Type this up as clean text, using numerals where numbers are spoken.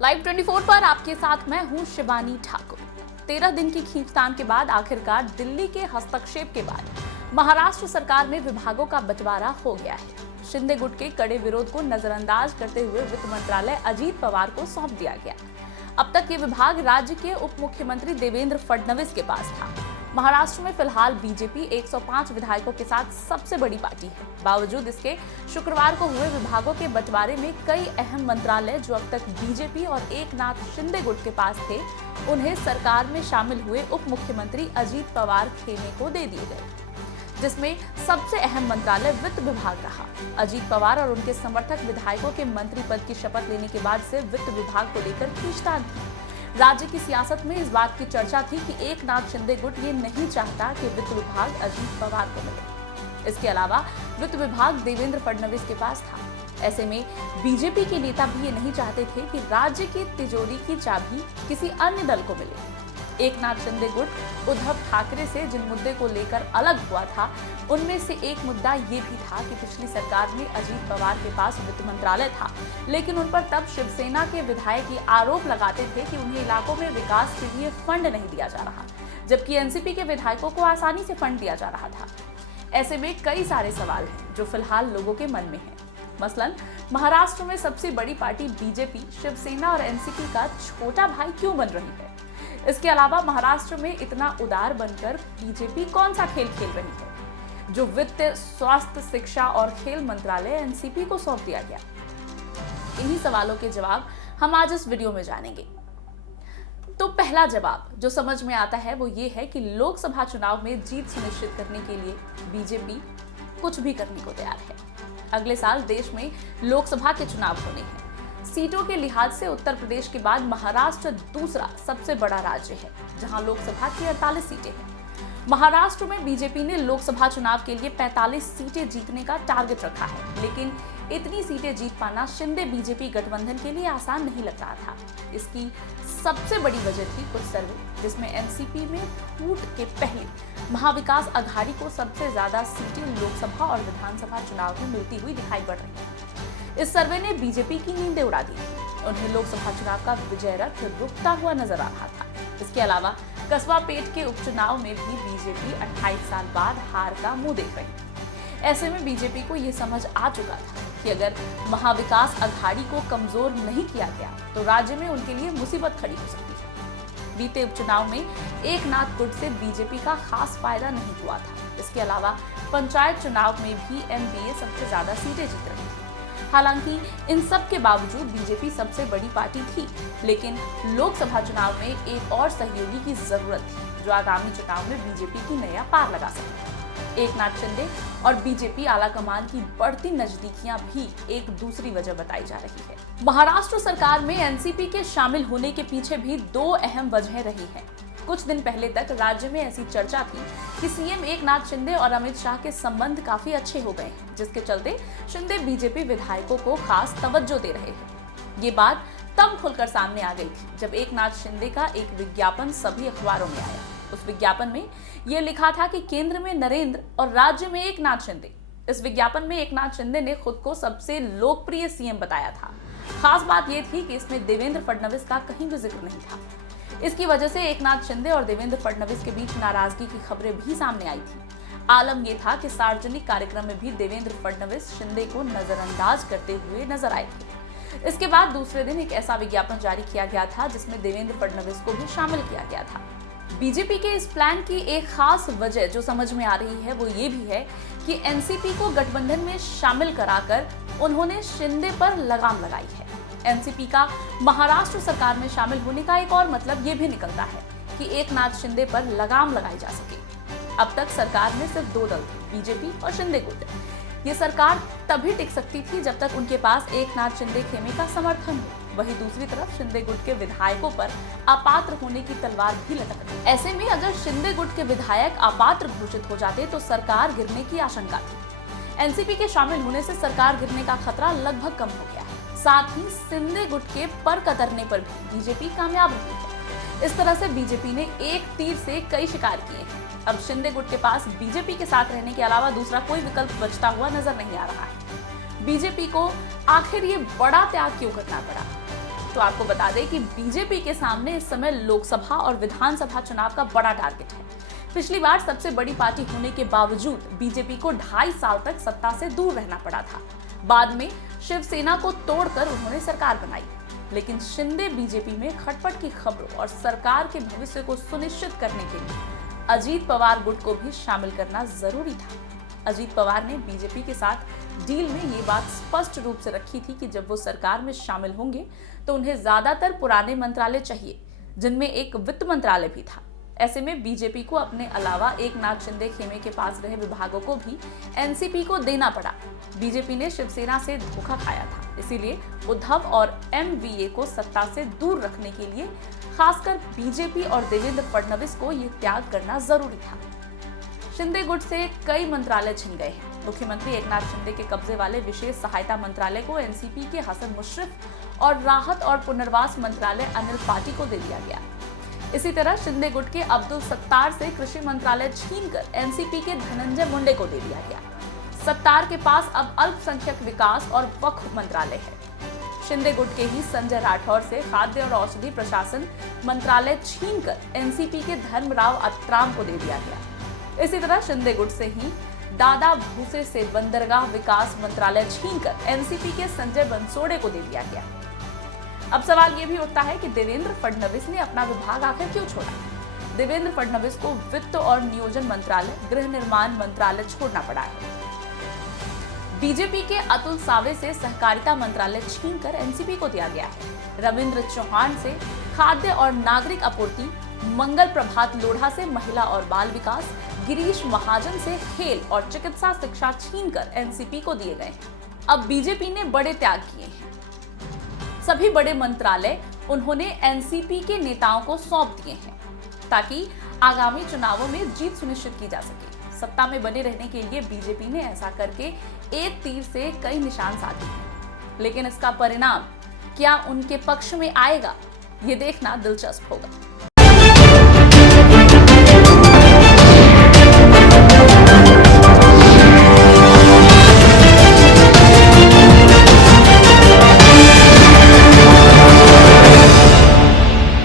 Live 24 पर आपके साथ मैं हूं शिवानी ठाकुर। 13 दिन की खींचतान के बाद आखिरकार दिल्ली के हस्तक्षेप के बाद महाराष्ट्र सरकार में विभागों का बंटवारा हो गया है। शिंदे गुट के कड़े विरोध को नजरअंदाज करते हुए वित्त मंत्रालय अजीत पवार को सौंप दिया गया। अब तक ये विभाग राज्य के उप मुख्यमंत्री देवेंद्र फडणवीस के पास था। महाराष्ट्र में फिलहाल बीजेपी 105 विधायकों के साथ सबसे बड़ी पार्टी है। बावजूद इसके शुक्रवार को हुए विभागों के बंटवारे में कई अहम मंत्रालय जो अब तक बीजेपी और एकनाथ शिंदे गुट के पास थे, उन्हें सरकार में शामिल हुए उप मुख्यमंत्री अजीत पवार खेमे को दे दिए गए, जिसमें सबसे अहम मंत्रालय वित्त विभाग रहा। अजीत पवार और उनके समर्थक विधायकों के मंत्री पद की शपथ लेने के बाद से वित्त विभाग को लेकर खींचतान थी। राज्य की सियासत में इस बात की चर्चा थी कि एकनाथ शिंदे गुट ये नहीं चाहता कि वित्त विभाग अजीत पवार को मिले। इसके अलावा वित्त विभाग देवेंद्र फडणवीस के पास था। ऐसे में बीजेपी के नेता भी ये नहीं चाहते थे कि राज्य की तिजोरी की चाबी किसी अन्य दल को मिले। एकनाथ शिंदे गुट उद्धव ठाकरे से जिन मुद्दे को लेकर अलग हुआ था, उनमें से एक मुद्दा ये भी था कि पिछली सरकार में अजीत पवार के पास वित्त मंत्रालय था, लेकिन उन पर तब शिवसेना के विधायक ये आरोप लगाते थे कि उन्हें इलाकों में विकास के लिए फंड नहीं दिया जा रहा, जबकि एनसीपी के विधायकों को आसानी से फंड दिया जा रहा था। ऐसे में कई सारे सवाल हैं जो फिलहाल लोगों के मन में हैं। मसलन महाराष्ट्र में सबसे बड़ी पार्टी बीजेपी, शिवसेना और एनसीपी का छोटा भाई क्यों बन रही है? इसके अलावा महाराष्ट्र में इतना उदार बनकर बीजेपी कौन सा खेल खेल रही है जो वित्त, स्वास्थ्य, शिक्षा और खेल मंत्रालय एनसीपी को सौंप दिया गया? इन्हीं सवालों के जवाब हम आज इस वीडियो में जानेंगे। तो पहला जवाब जो समझ में आता है वो ये है कि लोकसभा चुनाव में जीत सुनिश्चित करने के लिए बीजेपी कुछ भी करने को तैयार है। अगले साल देश में लोकसभा के चुनाव होने हैं। सीटों के लिहाज से उत्तर प्रदेश के बाद महाराष्ट्र दूसरा सबसे बड़ा राज्य है, जहां लोकसभा की 48 सीटें हैं। महाराष्ट्र में बीजेपी ने लोकसभा चुनाव के लिए 45 सीटें जीतने का टारगेट रखा है, लेकिन इतनी सीटें जीत पाना शिंदे बीजेपी गठबंधन के लिए आसान नहीं लग रहा था। इसकी सबसे बड़ी वजह थी कुछ सर्वे जिसमें एनसीपी में फूट के पहले महाविकास आघाड़ी को सबसे ज्यादा सीटें लोकसभा और विधानसभा चुनाव में मिलती हुई दिखाई पड़ रही है। इस सर्वे ने बीजेपी की नींदें उड़ा दी। उन्हें लोकसभा चुनाव का विजय रथ रुकता हुआ नजर आ रहा था। इसके अलावा कस्बा पेट के उपचुनाव में भी बीजेपी 28 साल बाद हार का मुंह देख रही थी। ऐसे में बीजेपी को यह समझ आ चुका था कि अगर महाविकास आघाड़ी को कमजोर नहीं किया गया तो राज्य में उनके लिए मुसीबत खड़ी हो सकती है। बीते उपचुनाव में एकनाथ गुट से बीजेपी का खास फायदा नहीं हुआ था। इसके अलावा पंचायत चुनाव में भी एनडीए सबसे ज्यादा सीटें जीत रही थी। हालांकि इन सब के बावजूद बीजेपी सबसे बड़ी पार्टी थी, लेकिन लोकसभा चुनाव में एक और सहयोगी की जरूरत थी जो आगामी चुनाव में बीजेपी की नया पार लगा सके। एकनाथ शिंदे और बीजेपी आलाकमान की बढ़ती नजदीकियां भी एक दूसरी वजह बताई जा रही है। महाराष्ट्र सरकार में एनसीपी के शामिल होने के पीछे भी दो अहम वजहें रही हैं। कुछ दिन पहले तक राज्य में ऐसी चर्चा थी कि सीएम एकनाथ शिंदे और अमित शाह के संबंध काफी अच्छे हो गए हैं, जिसके चलते शिंदे बीजेपी विधायकों को खास तवज्जो दे रहे हैं। ये बात तब खुलकर सामने आ गई थी जब एकनाथ शिंदे का एक विज्ञापन सभी अखबारों में आया। उस विज्ञापन में ये लिखा था कि केंद्र में नरेंद्र और राज्य में एकनाथ शिंदे। इस विज्ञापन में एकनाथ शिंदे ने खुद को सबसे लोकप्रिय सीएम बताया था। खास बात यह थी कि इसमें देवेंद्र फडणवीस का कहीं भी जिक्र नहीं था। इसकी वजह से एकनाथ शिंदे और देवेंद्र फडणवीस के बीच नाराजगी की खबरें भी सामने आई थी। आलम यह था कि सार्वजनिक कार्यक्रम में भी देवेंद्र फडणवीस शिंदे को नजरअंदाज करते हुए नजर आए थे। इसके बाद दूसरे दिन एक ऐसा विज्ञापन जारी किया गया था जिसमें देवेंद्र फडणवीस को भी शामिल किया गया था। बीजेपी के इस प्लान की एक खास वजह जो समझ में आ रही है वो ये भी है कि एनसीपी को गठबंधन में शामिल कराकर उन्होंने शिंदे पर लगाम लगाई है। एनसीपी का महाराष्ट्र सरकार में शामिल होने का एक और मतलब ये भी निकलता है कि एकनाथ शिंदे पर लगाम लगाई जा सके। अब तक सरकार में सिर्फ दो दल थे, बीजेपी और शिंदे गुट। ये सरकार तभी टिक सकती थी जब तक उनके पास एकनाथ शिंदे खेमे का समर्थन हो। वहीं दूसरी तरफ शिंदे गुट के विधायकों पर अपात्र होने की तलवार भी लटकती। ऐसे में अगर शिंदे गुट के विधायक अपात्र घोषित हो जाते तो सरकार गिरने की आशंका थी। एनसीपी के शामिल होने से सरकार गिरने का खतरा लगभग कम हो गया है। साथ ही शिंदे गुट के पर कतरने पर भी बीजेपी कामयाब रही है। इस तरह से बीजेपी ने एक तीर से कई शिकार किए हैं। अब शिंदे गुट के पास बीजेपी के साथ रहने के अलावा दूसरा कोई विकल्प बचता हुआ नजर नहीं आ रहा है। बीजेपी को आखिर ये बड़ा त्याग क्यों करना पड़ा? तो आपको बता दें कि बीजेपी के सामने इस समय लोकसभा और विधानसभा चुनाव का बड़ा टारगेट है। पिछली बार सबसे बड़ी पार्टी होने के बावजूद बीजेपी को 2.5 साल तक सत्ता से दूर रहना पड़ा था। बाद में शिवसेना को तोड़कर उन्होंने सरकार बनाई, लेकिन शिंदे बीजेपी में खटपट की खबरों और सरकार के भविष्य को सुनिश्चित करने के लिए अजीत पवार गुट को भी शामिल करना जरूरी था। अजीत पवार ने बीजेपी के साथ डील में ये बात स्पष्ट रूप से रखी थी कि जब वो सरकार में शामिल होंगे तो उन्हें ज्यादातर पुराने मंत्रालय चाहिए, जिनमें एक वित्त मंत्रालय भी था। ऐसे में बीजेपी को अपने अलावा एकनाथ शिंदे खेमे के पास रहे विभागों को भी एनसीपी को देना पड़ा। बीजेपी ने शिवसेना से धोखा खाया था, इसीलिए उद्धव और एमवीए को सत्ता से दूर रखने के लिए खासकर बीजेपी और देवेंद्र फडणवीस को ये त्याग करना जरूरी था। शिंदे गुट से कई मंत्रालय छिन गए हैं। मुख्यमंत्री एकनाथ शिंदे के कब्जे वाले विशेष सहायता मंत्रालय को एनसीपी के हसन मुश्रीफ और राहत और पुनर्वास मंत्रालय अनिल पाटी को दे दिया गया। इसी तरह शिंदे गुट के अब्दुल सत्तार से कृषि मंत्रालय छीनकर एनसीपी के धनंजय मुंडे को दे दिया गया। सत्तार के पास अब अल्पसंख्यक विकास और वक्फ मंत्रालय है। शिंदे गुट के ही संजय राठौर से खाद्य और औषधि प्रशासन मंत्रालय छीनकर एनसीपी के धर्मराव अत्राम को दे दिया गया। इसी तरह शिंदे गुट से ही दादा भूसे से बंदरगाह विकास मंत्रालय छीनकर एनसीपी के संजय बंसोड़े को दे दिया गया। अब सवाल ये भी उठता है कि देवेंद्र फडणवीस ने अपना विभाग आखिर क्यों छोड़ा। देवेंद्र फडणवीस को वित्त और नियोजन मंत्रालय, गृह निर्माण मंत्रालय छोड़ना पड़ा है। बीजेपी के अतुल सावे से सहकारिता मंत्रालय छीनकर एनसीपी को दिया गया है। रविंद्र चौहान से खाद्य और नागरिक आपूर्ति, मंगल प्रभात लोढ़ा से महिला और बाल विकास, गिरीश महाजन से खेल और चिकित्सा शिक्षा छीनकर एनसीपी को दिए गए। अब बीजेपी ने बड़े त्याग किए हैं। सभी बड़े मंत्रालय उन्होंने एनसीपी के नेताओं को सौंप दिए हैं ताकि आगामी चुनावों में जीत सुनिश्चित की जा सके। सत्ता में बने रहने के लिए बीजेपी ने ऐसा करके एक तीर से कई निशान साधे हैं, लेकिन इसका परिणाम क्या उनके पक्ष में आएगा, ये देखना दिलचस्प होगा।